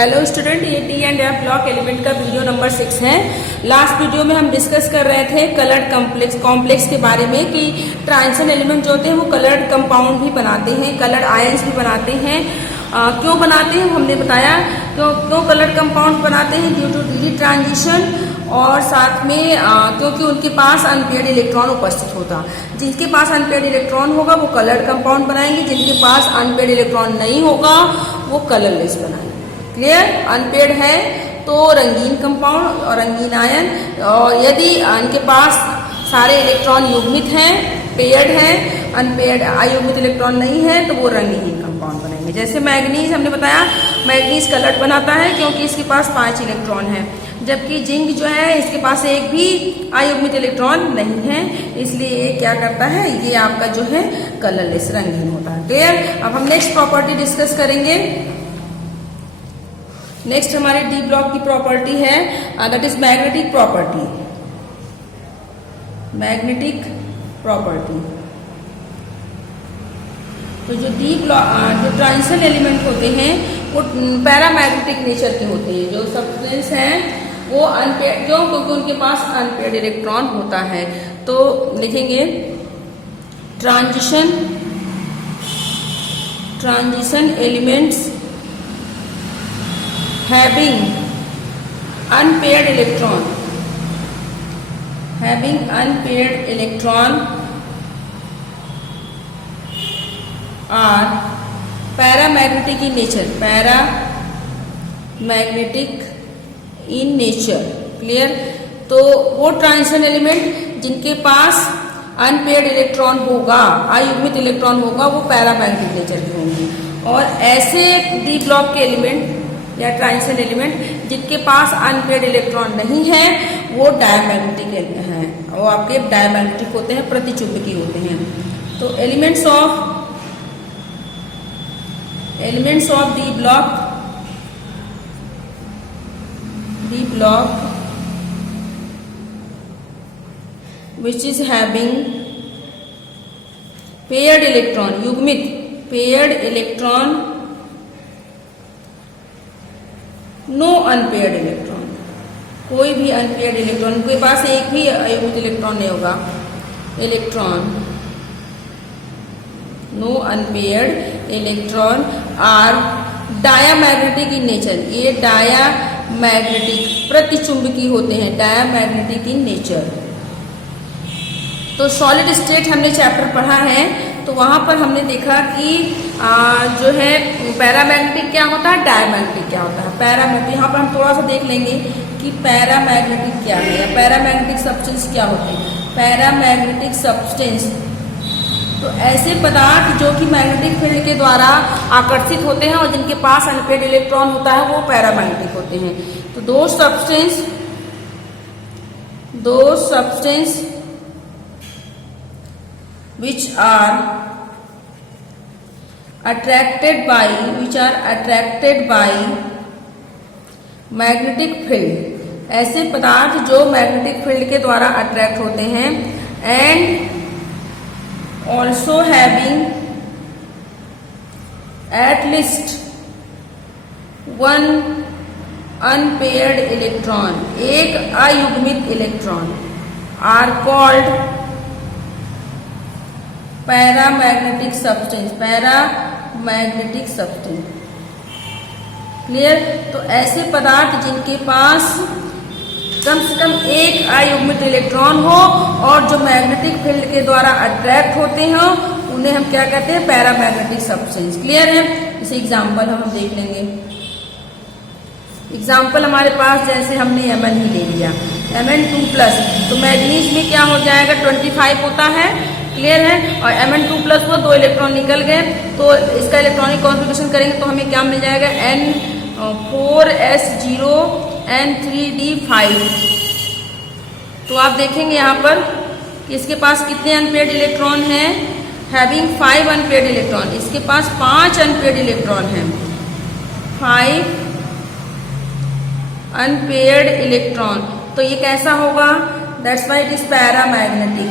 Hello student, ये D and F block element का video number 6 है। लास्ट वीडियो में हम डिस्कस कर रहे थे कलर्ड कॉम्प्लेक्स के बारे में कि ट्रांजिशन एलिमेंट जो होते हैं वो कलर्ड कंपाउंड भी बनाते हैं, कलर्ड आयंस भी बनाते हैं। क्यों बनाते हैं हमने बताया। क्यों कलर्ड कंपाउंड बनाते हैं? ड्यू टू डी ट्रांजिशन, और साथ में क्योंकि उनके पास अनपेयर्ड इलेक्ट्रॉन उपस्थित होता। जिनके पास अनपेयर्ड इलेक्ट्रॉन होगा वो कलर्ड कंपाउंड बनाएंगे, जिनके पास अनपेयर्ड इलेक्ट्रॉन नहीं होगा वो कलरलेस बनाएंगे। क्लियर? अनपेयर्ड है तो रंगीन कंपाउंड और रंगीन आयन, और यदि इनके पास सारे इलेक्ट्रॉन युग्मित हैं, पेयर्ड है, अनपेयर्ड अयुग्मित इलेक्ट्रॉन नहीं है, तो वो रंगहीन कंपाउंड बनेंगे। जैसे मैग्नीज हमने बताया, मैग्नीज कलर्ड बनाता है क्योंकि इसके पास 5 इलेक्ट्रॉन है, जबकि जिंक जो है इसके पास एक भी अयुग्मित इलेक्ट्रॉन नहीं है, इसलिए ये क्या करता है, ये आपका जो है कलरलेस रंगीन होता है। क्लियर? अब हम नेक्स्ट प्रॉपर्टी डिस्कस करेंगे। नेक्स्ट हमारे डी ब्लॉक की प्रॉपर्टी है, that is magnetic property. Magnetic property तो जो डी ब्लॉक जो ट्रांजिशन एलिमेंट होते हैं वो पैरामैग्नेटिक नेचर के होते हैं। जो सब्सटेंस हैं वो अनपेयर्ड, क्यों? क्योंकि उनके पास अनपेयर्ड इलेक्ट्रॉन होता है। तो लिखेंगे transition elements having unpaired electron are paramagnetic in nature, clear? तो वो ट्रांजिशन एलिमेंट जिनके पास अनपेयर्ड इलेक्ट्रॉन होगा, अयुग्मित इलेक्ट्रॉन होगा, वो पैरामैग्नेटिक नेचर के होंगे। और ऐसे डी ब्लॉक के एलिमेंट या ट्रांजिशन एलिमेंट जिनके पास अनपेयर्ड इलेक्ट्रॉन नहीं है वो डायमैग्नेटिक हैं, वो आपके डायमैग्नेटिक होते हैं, प्रतिचुंबकीय होते हैं। तो elements of d block which is having paired electron, युग्मित paired electron, no unpaired electron, कोई भी अनपेयर्ड इलेक्ट्रॉन, उनके पास एक भी अयुग्मित इलेक्ट्रॉन नहीं होगा। No unpaired electron are diamagnetic in nature, ये डायामैग्नेटिक प्रतिचुंबकीय होते हैं, डायामैग्नेटिक इन नेचर। तो सॉलिड स्टेट हमने चैप्टर पढ़ा है, तो वहां पर हमने देखा कि जो है पैरामैग्नेटिक क्या होता है, डायमैग्नेटिक क्या होता है। पैरामैग्नेटिक यहाँ पर हम थोड़ा सा देख लेंगे कि पैरामैग्नेटिक क्या है, पैरामैग्नेटिक सब्सटेंस क्या होते हैं। पैरामैग्नेटिक सब्सटेंस तो ऐसे पदार्थ जो कि मैग्नेटिक फील्ड के द्वारा आकर्षित होते हैं और जिनके पास अनपेयर्ड इलेक्ट्रॉन होता है वो पैरामैग्नेटिक होते हैं। तो दो substance which are attracted by magnetic field, ऐसे पदार्थ जो मैग्नेटिक फील्ड के द्वारा अट्रैक्ट होते हैं, and also having at least one unpaired electron, एक अयुग्मित इलेक्ट्रॉन, are called paramagnetic substance, clear? तो ऐसे पदार्थ जिनके पास कम से कम एक अयुग्मित इलेक्ट्रॉन हो और जो मैग्नेटिक फील्ड के द्वारा अट्रैक्ट होते हैं उन्हें हम क्या कहते हैं, पैरामैग्नेटिक सब्सटेंस। क्लियर है? इसे एग्जाम्पल हम देख लेंगे। एग्जाम्पल हमारे पास जैसे हमने Mn ही ले लिया, Mn2+, तो मैग्नीज में क्या हो जाएगा, 25 होता है। क्लियर है? और Mn2+ को 2 इलेक्ट्रॉन निकल गए, तो इसका इलेक्ट्रॉनिक कॉन्फ़िगरेशन करेंगे तो हमें क्या मिल जाएगा, N4s0 N3d5। तो आप देखेंगे यहाँ पर कि इसके पास कितने अनपेयर्ड इलेक्ट्रॉन हैं, हैविंग 5 अनपेयर्ड इलेक्ट्रॉन, इसके पास 5 अनपेयर्ड इलेक्ट्रॉन हैं, 5 अनपेयर्ड इलेक्ट्रॉन। तो ये कैसा होगा, that's why it is paramagnetic,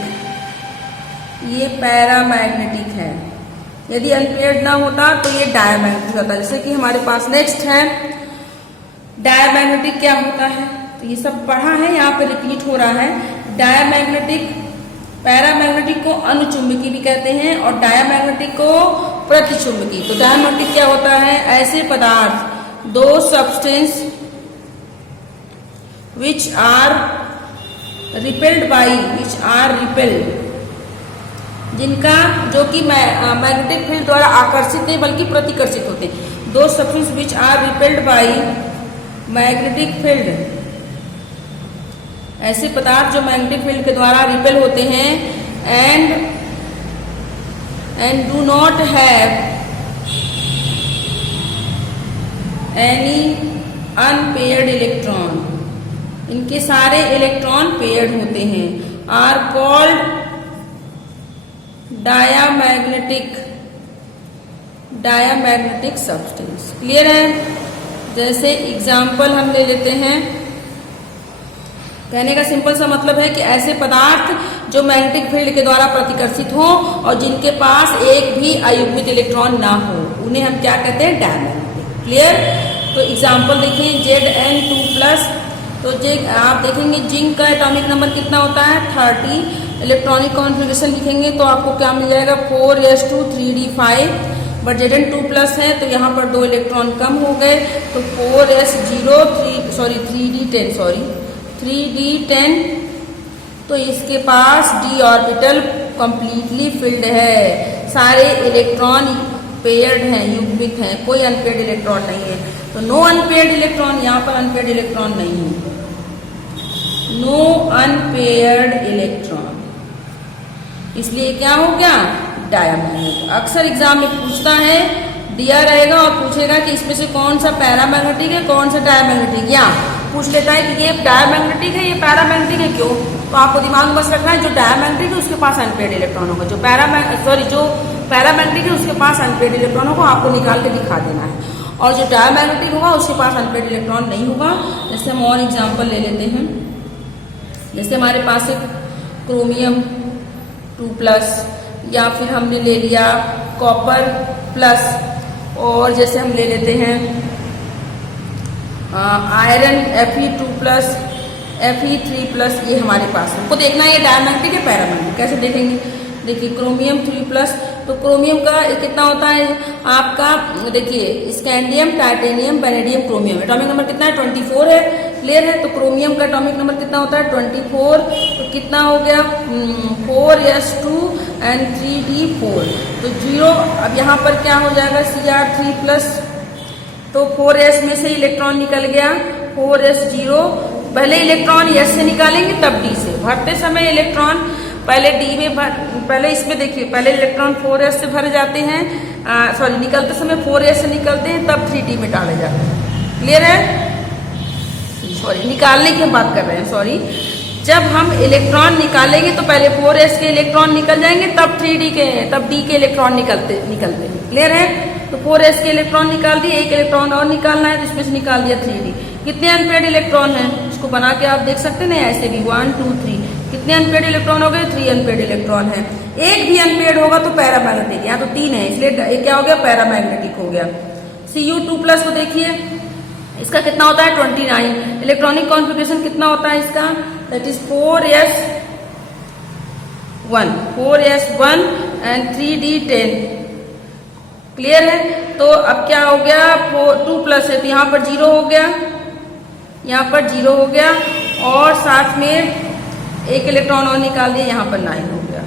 ये पैरामैग्नेटिक है। यदि अनपेयर्ड ना होता तो ये डायमैग्नेटिक होता। जैसे कि हमारे पास नेक्स्ट है डायमैग्नेटिक क्या होता है, तो ये सब पढ़ा है, यहाँ पे रिपीट हो रहा है। डायमैग्नेटिक, पैरामैग्नेटिक को अनुचुंबकी भी कहते हैं और डायमैग्नेटिक को प्रतिचुंबकी। तो डायमैग्नेटिक क्या होता है, ऐसे पदार्थ, दो substance which are repelled by, which are repelled, जिनका जो कि मैग्नेटिक फील्ड द्वारा आकर्षित नहीं बल्कि प्रतिकर्षित होते हैं। दो substance which are repelled by magnetic field, ऐसे पदार्थ जो मैग्नेटिक फील्ड के द्वारा रिपेल होते हैं and do not have any unpaired electron, इनके सारे इलेक्ट्रॉन पेयर्ड होते हैं, are called diamagnetic substance. Clear है। जैसे एग्जाम्पल हम ले लेते हैं, कहने का सिंपल सा मतलब है कि ऐसे पदार्थ जो मैग्नेटिक फील्ड के द्वारा प्रतिकर्षित हो और जिनके पास एक भी अयुग्मित इलेक्ट्रॉन ना हो, उन्हें हम क्या कहते हैं, डायमैग्नेटिक। क्लियर। तो एग्जाम्पल देखिए, Zn2+, तो आप देखेंगे जिंक का एटॉमिक नंबर कितना होता है, 30। इलेक्ट्रॉनिक कॉन्फ़िगरेशन लिखेंगे तो आपको क्या मिल जाएगा, 4s2 3d5। बट Zn2+ है तो यहाँ पर 2 इलेक्ट्रॉन कम हो गए, तो 4s0 3d10। तो इसके पास d ऑर्बिटल कंप्लीटली फिल्ड है, सारे इलेक्ट्रॉन पेयर्ड हैं, युग्मित हैं, कोई अनपेयर्ड इलेक्ट्रॉन नहीं है। तो नो अनपेयर्ड इलेक्ट्रॉन, यहाँ पर अनपेयर्ड इलेक्ट्रॉन नहीं है, नो अनपेयर्ड इलेक्ट्रॉन, इसलिए क्या हो गया, डायमैग्नेटिक। अक्सर एग्जाम में पूछता है, दिया रहेगा और पूछेगा कि इसमें से कौन सा पैरामैग्नेटिक है, कौन सा डायमैग्नेटिक, या पूछ लेता है कि ये डायमैग्नेटिक है, ये पैरामैग्नेटिक है, क्यों। तो आपको दिमाग में बस रखना है, जो डायमैग्नेटिक है उसके पास अनपेयर्ड इलेक्ट्रॉन होगा, जो पैरामैग्नेटिक है उसके पास अनपेयर्ड इलेक्ट्रॉन होगा, आपको निकाल के दिखा देना है। और जो डायमैग्नेटिक होगा उसके पास अनपेयर्ड इलेक्ट्रॉन नहीं होगा। जैसे हम और एग्जाम्पल ले लेते हैं, जैसे हमारे पास एक क्रोमियम 2+, या फिर हमने ले लिया कॉपर प्लस, और जैसे हम ले लेते हैं आयरन Fe2+, Fe3+, ये हमारे पास है। हमको देखना है ये डायमैग्नेटिक है पैरामैग्नेटिक, कैसे देखेंगे। देखिए क्रोमियम 3+, तो क्रोमियम का कितना होता है आपका, देखिए scandium, titanium, vanadium, chromium, atomic number कितना है, 24 है। क्लियर है। तो क्रोमियम का एटॉमिक नंबर कितना होता है, 24। तो कितना हो गया, 4s2 एंड 3d4, तो 0। अब यहाँ पर क्या हो जाएगा, Cr3+, तो 4s में से इलेक्ट्रॉन निकल गया, 4s0। पहले इलेक्ट्रॉन s से निकालेंगे तब d से, भरते समय इलेक्ट्रॉन पहले d में पहले इसमें देखिए, पहले इलेक्ट्रॉन 4s से भरे जाते हैं, निकलते समय 4s से निकलते हैं, तब 3d में डाले जाते हैं। क्लियर है। निकालने की बात कर रहे हैं, जब हम इलेक्ट्रॉन निकालेंगे तो पहले 4s के इलेक्ट्रॉन निकल जाएंगे, तब 3d के, तब d के इलेक्ट्रॉन निकलते हैं। क्लियर है। तो 4s के इलेक्ट्रॉन निकाल दिए, एक इलेक्ट्रॉन और निकालना है, तो इसमें से निकाल दिया 3d। कितने अनपेयर्ड इलेक्ट्रॉन हैं, इसको बना के आप देख सकते हैं, ऐसे भी 1 2 3, कितने अनपेयर्ड इलेक्ट्रॉन हो गए, 3 अनपेयर्ड इलेक्ट्रॉन है। एक भी अनपेयर्ड होगा तो पैरामैग्नेटिक, यहाँ तो 3 है इसलिए ये क्या हो गया, पैरामैग्नेटिक हो गया। Cu2+ को देखिए, इसका कितना होता है, 29। इलेक्ट्रॉनिक कॉन्फ़िगरेशन कितना होता है इसका, that is 4s1 and 3d10। Clear है। तो अब क्या हो गया, 2+ है तो यहाँ पर 0 हो गया, यहाँ पर 0 हो गया, और साथ में एक इलेक्ट्रॉन और निकाल दिया, यहाँ पर 9 हो गया।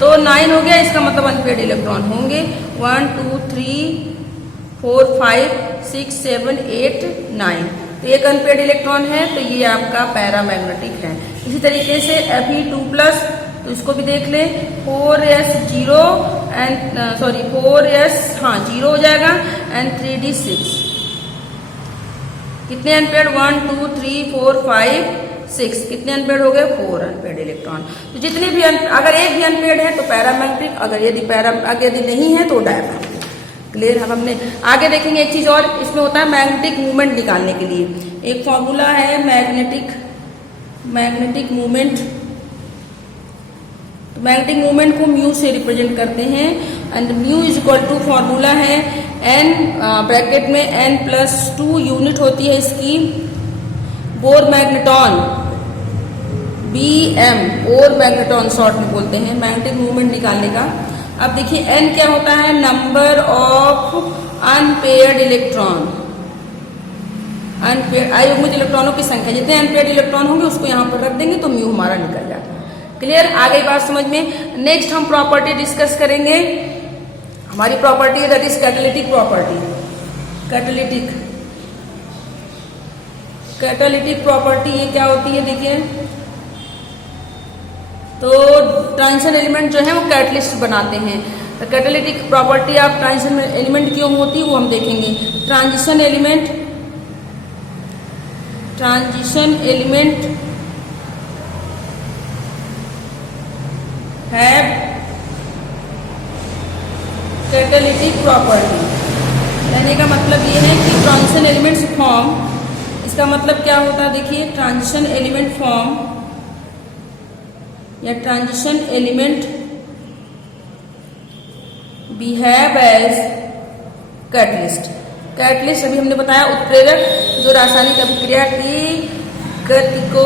तो 9 हो गया, इसका मतलब अनपेयर्ड इलेक्ट्रॉन होंगे 1 2 3 4 5 6 7 8 9। तो एक अनपेयर्ड इलेक्ट्रॉन है, तो ये आपका पैरामैग्नेटिक है। इसी तरीके से Fe2+, तो इसको भी देख ले, 4s0 एंड 0 हो जाएगा एंड 3d6। कितने अनपेयर्ड, 1 2 3 4 5 6, कितने अनपेयर्ड हो गए, 4 अनपेयर्ड इलेक्ट्रॉन। तो जितने भी अगर एक भी अनपेयर्ड है तो पैरामैग्नेटिक, अगर यदि नहीं है तो डायमैग्नेटिक। क्लियर। अब हमने आगे देखेंगे एक चीज और, इसमें होता है मैग्नेटिक मूवमेंट निकालने के लिए एक फॉर्मूला है, मैग्नेटिक मूवमेंट। तो मैग्नेटिक मूवमेंट को म्यू से रिप्रेजेंट करते हैं, and mu is equal to formula है n ब्रैकेट में n+2 यूनिट होती है इसकी बोर मैग्नेटॉन Bm और मैग्नेटॉन शॉर्ट में बोलते हैं, मैग्नेटिक मूवमेंट निकालने का। अब देखिए n क्या होता है, number of unpaired electron, unpaired अयुग्मित इलेक्ट्रॉनों की संख्या, जितने अनपेयर्ड इलेक्ट्रॉन होंगे उसको यहाँ पर रख देंगे तो म्यू हमारा निकल जाता है। क्लियर, आगे बात समझ में। नेक्स्ट हम प्रॉपर्टी डिस्कस करेंगे, हमारी प्रॉपर्टी है that is catalytic property. Catalytic property ये क्या होती है, देखिए तो ट्रांजिशन एलिमेंट जो है वो कैटलिस्ट बनाते हैं। तो catalytic property of transition element क्यों होती है वो हम देखेंगे। Transition element have catalytic property, कहने का मतलब ये है कि ट्रांजिशन एलिमेंट्स फॉर्म, इसका मतलब क्या होता है, देखिए ट्रांजिशन एलिमेंट फॉर्म या transition element behave as catalyst. Catalyst अभी हमने बताया उत्प्रेरक, जो रासायनिक अभिक्रिया की गति को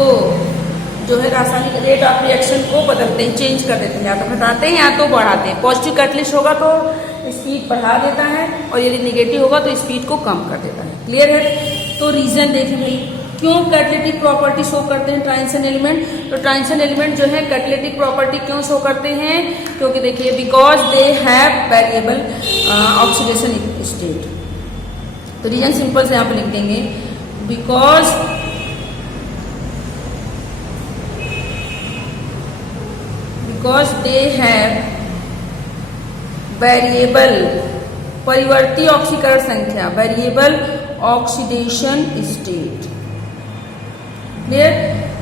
जो है रासायनिक रेट ऑफ रिएक्शन को बदलते हैं, चेंज कर देते हैं, या तो घटाते हैं या तो बढ़ाते हैं। पॉजिटिव कैटलिस्ट होगा तो स्पीड बढ़ा देता है और यदि निगेटिव होगा तो स्पीड को कम कर देता है। क्लियर है। तो रीजन देखिए भाई क्यों कैटालिटिक प्रॉपर्टी शो करते हैं ट्रांजिशन एलिमेंट। तो ट्रांजिशन एलिमेंट जो है कैटालिटिक प्रॉपर्टी क्यों शो करते हैं, क्योंकि देखिए because they have variable oxidation state. तो रीजन सिंपल से यहाँ पे लिख देंगे, बिकॉज दे हैव वेरिएबल परिवर्ती ऑक्सीकरण संख्या, वेरिएबल ऑक्सीडेशन स्टेट। क्लियर।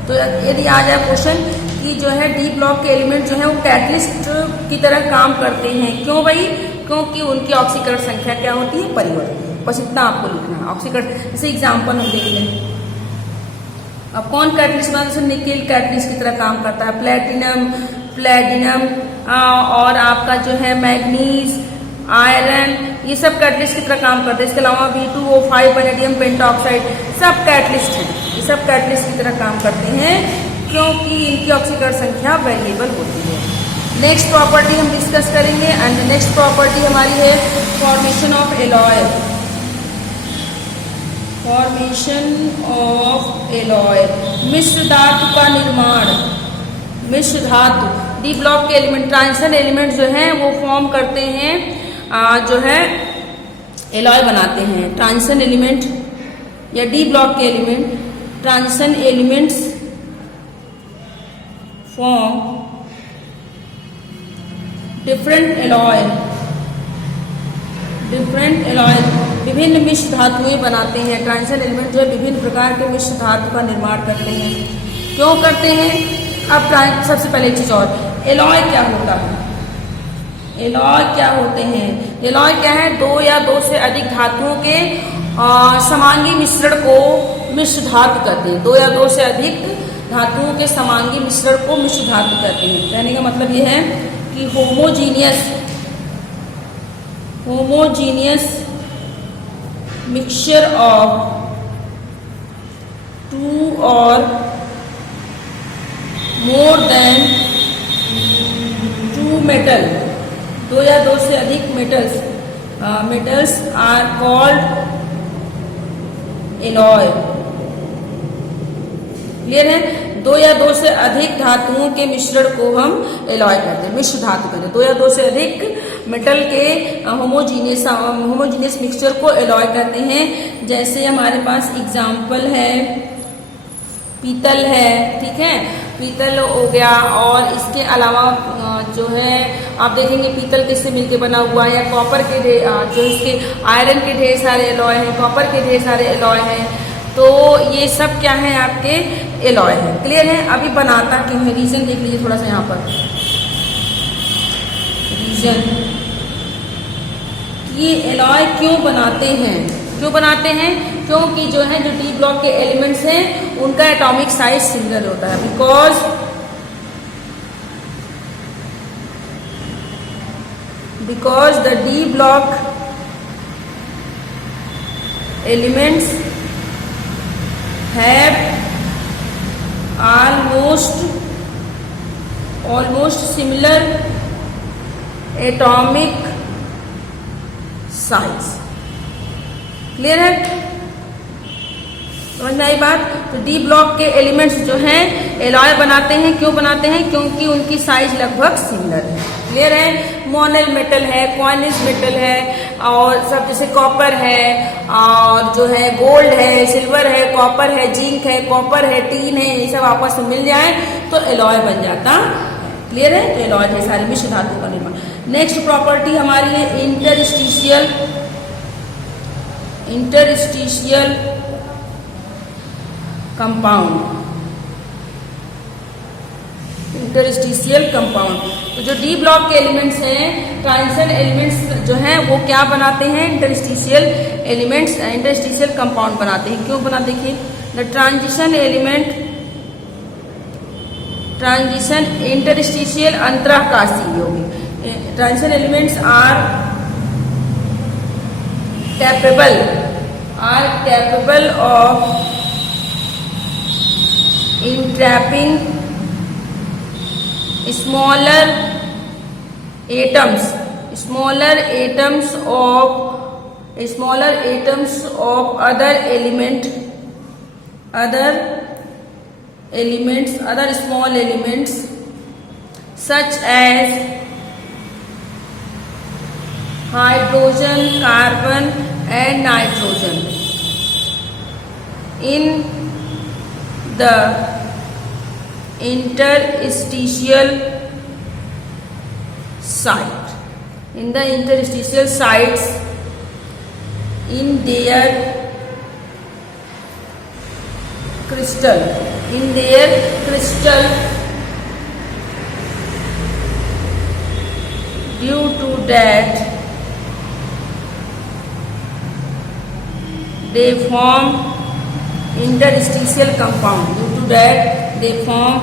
तो यदि आ जाए क्वेश्चन कि जो है डी ब्लॉक के एलिमेंट जो है वो कैटलिस्ट की तरह काम करते हैं, क्यों भाई, क्योंकि उनकी ऑक्सीकरण संख्या क्या होती है, परिवर्ती है। बस इतना आपको लिखना है। ऑक्सीकरण जैसे एग्जाम्पल हम देख लें, अब कौन कैटलिस्ट बना, जैसे निकेल कैटलिस्ट की तरह काम करता है, प्लेटिनम और आपका जो है मैग्नीज, आयरन, ये सब कैटलिस्ट की तरह काम करते हैं। इसके अलावा V2O5 वैनेडियम पेंटॉक्साइड सब कैटलिस्ट हैं, ये सब कैटलिस्ट की तरह काम करते हैं क्योंकि इनकी ऑक्सीकरण संख्या वेरिएबल होती है। नेक्स्ट प्रॉपर्टी हम डिस्कस करेंगे एंड नेक्स्ट प्रॉपर्टी हमारी है formation of alloy. Formation of alloy, मिश्र धातु का निर्माण। मिश्र धातु, डी ब्लॉक के एलिमेंट, ट्रांजिशन एलिमेंट जो हैं वो फॉर्म करते हैं, जो है एलॉय बनाते हैं। ट्रांजिशन एलिमेंट या डी ब्लॉक के element, transition elements form different alloy, विभिन्न मिश्र धातुएं बनाते हैं। ट्रांजिशन एलिमेंट जो है विभिन्न प्रकार के मिश्र धातु का निर्माण करते हैं। क्यों करते हैं? अब सबसे पहले एक चीज और, एलॉय क्या होता है, एलॉय क्या होते हैं? एलॉय क्या है? दो या दो से अधिक धातुओं के समांगी मिश्रण को मिश्र धातु कहते हैं। दो या दो से अधिक धातुओं के समांगी मिश्रण को मिश्र धातु कहते हैं। कहने का मतलब यह है कि होमोजीनियस मिक्सचर ऑफ टू और मोर देन टू मेटल, दो या दो से अधिक metals are called alloy. Clear है? दो या दो से अधिक धातुओं के मिश्रण को हम एलॉय कहते हैं, मिश्र धातु कहते हैं। दो या दो से अधिक मेटल के होमोजीनियस मिक्सचर को एलॉय कहते हैं। जैसे हमारे पास एग्जाम्पल है पीतल है, ठीक है, पीतल हो गया। और इसके अलावा जो है आप देखेंगे पीतल किससे मिलके बना हुआ है, या कॉपर के जो इसके आयरन के ढेर सारे एलॉय हैं, कॉपर के ढेर सारे एलॉय हैं। तो ये सब क्या है? आपके एलॉय है। क्लियर है? अभी बनाता क्यों है, रीजन देख लीजिए थोड़ा सा यहाँ पर। रीजन ये एलॉय क्यों बनाते हैं, क्योंकि जो है जो डी ब्लॉक के एलिमेंट्स हैं उनका एटॉमिक साइज सिंगल होता है। because the D block elements have almost similar atomic size. Clear है? समझ में आई बात? तो डी ब्लॉक के एलिमेंट्स जो हैं एलॉय बनाते हैं। क्यों बनाते हैं? क्योंकि उनकी साइज लगभग सिमिलर है। क्लियर है? मोनल मेटल है, क्वार्ट्ज मेटल है, और सब जैसे कॉपर है, और जो है गोल्ड है, सिल्वर है, कॉपर है, जिंक है, कॉपर है, टीन है, ये सब आपस में मिल जाए तो एलॉय बन जाता। क्लियर है? तो एलॉय है सारे मिश्र धातु का निर्माण। नेक्स्ट प्रॉपर्टी हमारी है इंटरस्टिशियल कंपाउंड। इंटरस्टिशियल कंपाउंड, तो जो डी ब्लॉक के एलिमेंट्स हैं, ट्रांजिशन एलिमेंट्स जो हैं वो क्या बनाते हैं? इंटरस्टिशियल एलिमेंट्स, इंटरस्टिशियल कंपाउंड बनाते हैं। क्यों बनाते? देखिए, द ट्रांजिशन इंटरस्टिशियल अंतराकाशी यौगिक। Transition elements are capable of entrapping smaller atoms of other small elements such as hydrogen, carbon and nitrogen in the interstitial sites in their crystal due to that they form interstitial compound. They form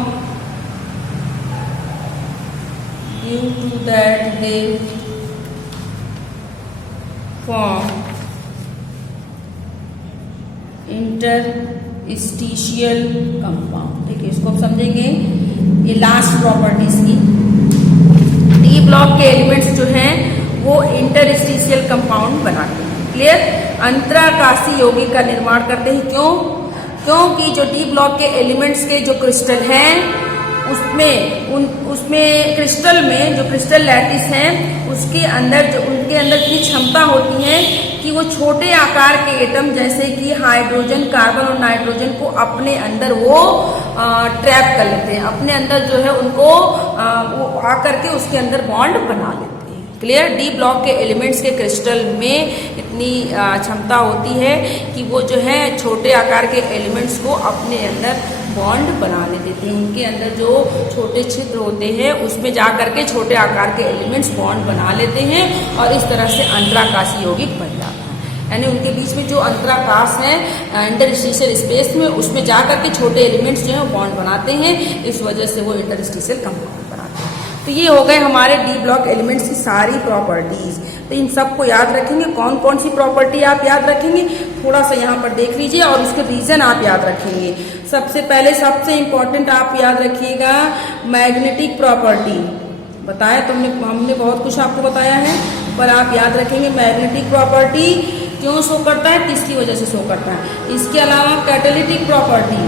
interstitial compound. ठीक है, इसको आप समझेंगे। ये last properties की D block के elements जो हैं वो इंटरस्टिशियल कंपाउंड बनाते हैं। क्लियर? अंतराकाशी यौगिक का निर्माण करते हैं। क्योंकि जो डी ब्लॉक के एलिमेंट्स के जो क्रिस्टल हैं उसमें क्रिस्टल में जो क्रिस्टल लैटिस हैं उनके अंदर इतनी क्षमता होती है कि वो छोटे आकार के एटम जैसे कि हाइड्रोजन, कार्बन और नाइट्रोजन को अपने अंदर वो ट्रैप कर लेते हैं। अपने अंदर जो है उनको वो आकर के उसके अंदर बॉन्ड बना लेते हैं। क्लियर? डी ब्लॉक के एलिमेंट्स के क्रिस्टल में इतनी क्षमता होती है कि वो जो है छोटे आकार के एलिमेंट्स को अपने अंदर बॉन्ड बना लेते हैं। उनके अंदर जो छोटे छिद्र होते हैं उसमें जा करके छोटे आकार के एलिमेंट्स बॉन्ड बना लेते हैं और इस तरह से अंतराकाशी यौगिक बन जाता है। यानी उनके बीच में जो अंतराकाश है इंटरस्टिशियल स्पेस में, उसमें जा करके छोटे एलिमेंट्स जो है बॉन्ड बनाते हैं। इस वजह से वो इंटरस्टिशियल कंपाउंड बनाते हैं। तो ये हो गए हमारे डी ब्लॉक एलिमेंट्स की सारी प्रॉपर्टीज। तो इन सबको याद रखेंगे। कौन कौन सी प्रॉपर्टी आप याद रखेंगे थोड़ा सा यहाँ पर देख लीजिए और उसके रीजन आप याद रखेंगे। सबसे पहले सबसे इंपॉर्टेंट आप याद रखिएगा मैग्नेटिक प्रॉपर्टी। बताया हमने बहुत कुछ आपको बताया है, पर आप याद रखेंगे मैग्नेटिक प्रॉपर्टी क्यों शो करता है, किसकी वजह से शो करता है। इसके अलावा कैटालिटिक प्रॉपर्टी,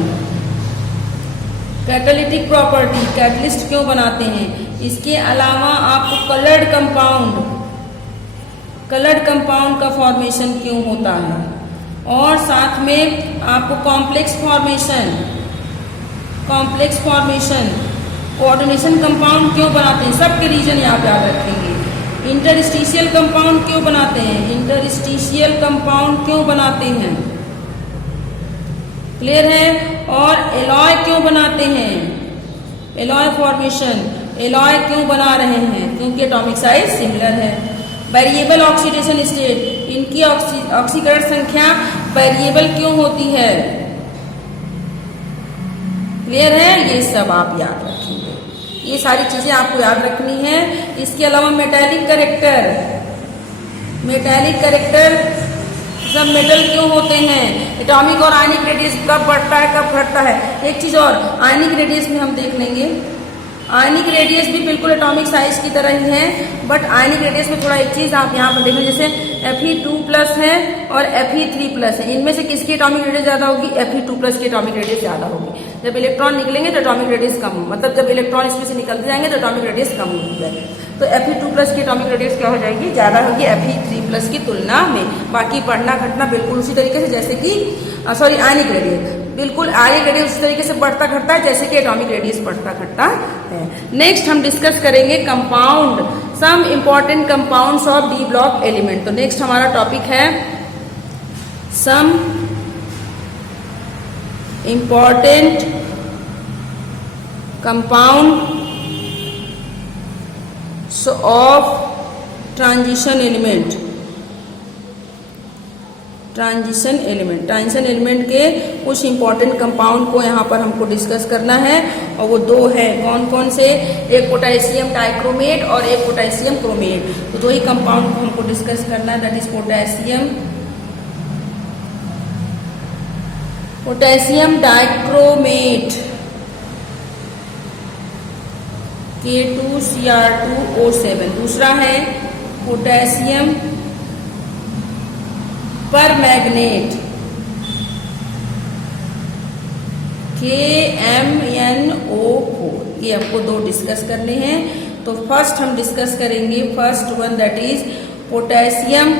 कैटलिस्ट क्यों बनाते हैं। इसके अलावा आपको कलर्ड कंपाउंड का फॉर्मेशन क्यों होता है, और साथ में आपको कॉम्प्लेक्स फॉर्मेशन कोऑर्डिनेशन कंपाउंड क्यों बनाते हैं, सबके रीजन आप याद रखेंगे। इंटरस्टिशियल कंपाउंड क्यों बनाते हैं, क्लियर है। और एलॉय क्यों बनाते हैं, एलॉय फॉर्मेशन, एलॉय क्यों बना रहे हैं, क्योंकि एटॉमिक साइज सिमिलर है। वेरिएबल ऑक्सीडेशन स्टेट, इनकी ऑक्सीकरण संख्या वेरिएबल क्यों होती है, क्लियर है। ये सब आप याद रखेंगे। ये सारी चीजें आपको याद रखनी है। इसके अलावा मेटालिक कैरेक्टर, मेटालिक कैरेक्टर सब मेटल क्यों होते हैं, एटॉमिक और आयनिक रेडियस कब बढ़ता है कब घटता है। एक चीज और आयनिक रेडियस में हम देख लेंगे, आयनिक रेडियस भी बिल्कुल एटॉमिक साइज की तरह ही है, बट आयनिक रेडियस में थोड़ा एक चीज आप यहाँ पर देख लीजिए, जैसे Fe2+ है और Fe3+ है, इनमें से किसकी एटॉमिक रेडियस ज्यादा होगी, Fe2+ की एटॉमिक रेडियस ज्यादा होगी। जब इलेक्ट्रॉन निकलेंगे तो एटॉमिक रेडियस कम, मतलब जब इलेक्ट्रॉन इसमें से निकलते जाएंगे तो एटॉमिक रेडियस कम हो जाएगी। तो Fe2+ की एटॉमिक रेडियस क्या हो जाएगी, ज्यादा होगी Fe3+ की तुलना में। बाकी बढ़ना घटना बिल्कुल उसी तरीके से जैसे कि आयनिक रेडियस, बिल्कुल आयनिक रेडियस उसी तरीके से बढ़ता घटता है जैसे कि एटॉमिक रेडियस बढ़ता घटता है। नेक्स्ट हम डिस्कस करेंगे compound, some important compounds of d block element. तो नेक्स्ट हमारा टॉपिक है some important compound of transition element. Transition element के कुछ इंपॉर्टेंट कंपाउंड को यहाँ पर हमको डिस्कस करना है, और वो दो है, कौन कौन से, एक पोटेशियम डाइक्रोमेट और एक पोटेशियम क्रोमेट। तो दो ही कंपाउंड को हमको डिस्कस करना है, that is potassium dichromate K2Cr2O7, दूसरा है पोटेशियम परमैंगनेट KMnO4। ये आपको दो डिस्कस करने हैं। तो फर्स्ट हम डिस्कस करेंगे, first one that is potassium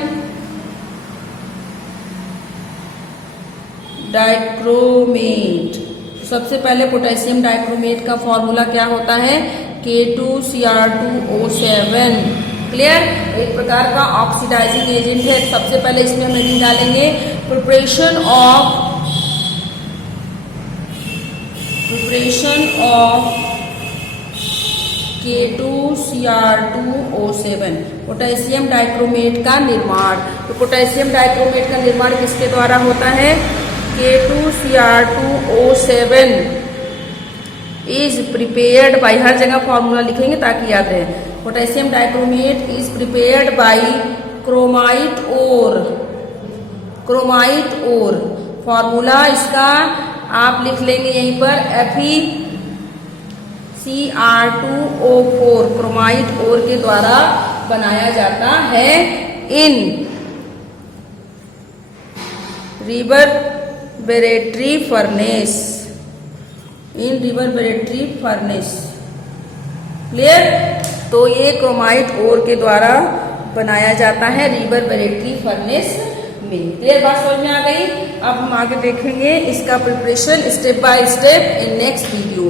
dichromate. सबसे पहले पोटेशियम डाइक्रोमेट का फॉर्मूला क्या होता है, K2Cr2O7। क्लियर, एक प्रकार का ऑक्सीडाइजिंग एजेंट है। सबसे पहले इसमें हम हेडिंग डालेंगे preparation of K2Cr2O7, potassium dichromate का निर्माण। तो पोटेशियम डाइक्रोमेट का निर्माण किसके द्वारा होता है, K2Cr2O7 इज प्रिपेयर्ड बाई, हर जगह फॉर्मूला लिखेंगे ताकि याद रहे, potassium dichromate is prepared by chromite ore. Formula इसका आप लिख लेंगे यहीं पर, FeCr2O4 क्रोमाइट ओर के द्वारा बनाया जाता है इन रिवर्बरेटरी फर्नेस। क्लियर, तो ये क्रोमाइट ओर के द्वारा बनाया जाता है रिवर्बरेटरी फर्नेस में। क्लियर, बात समझ में आ गई। अब हम आगे देखेंगे इसका preparation step by step in next video.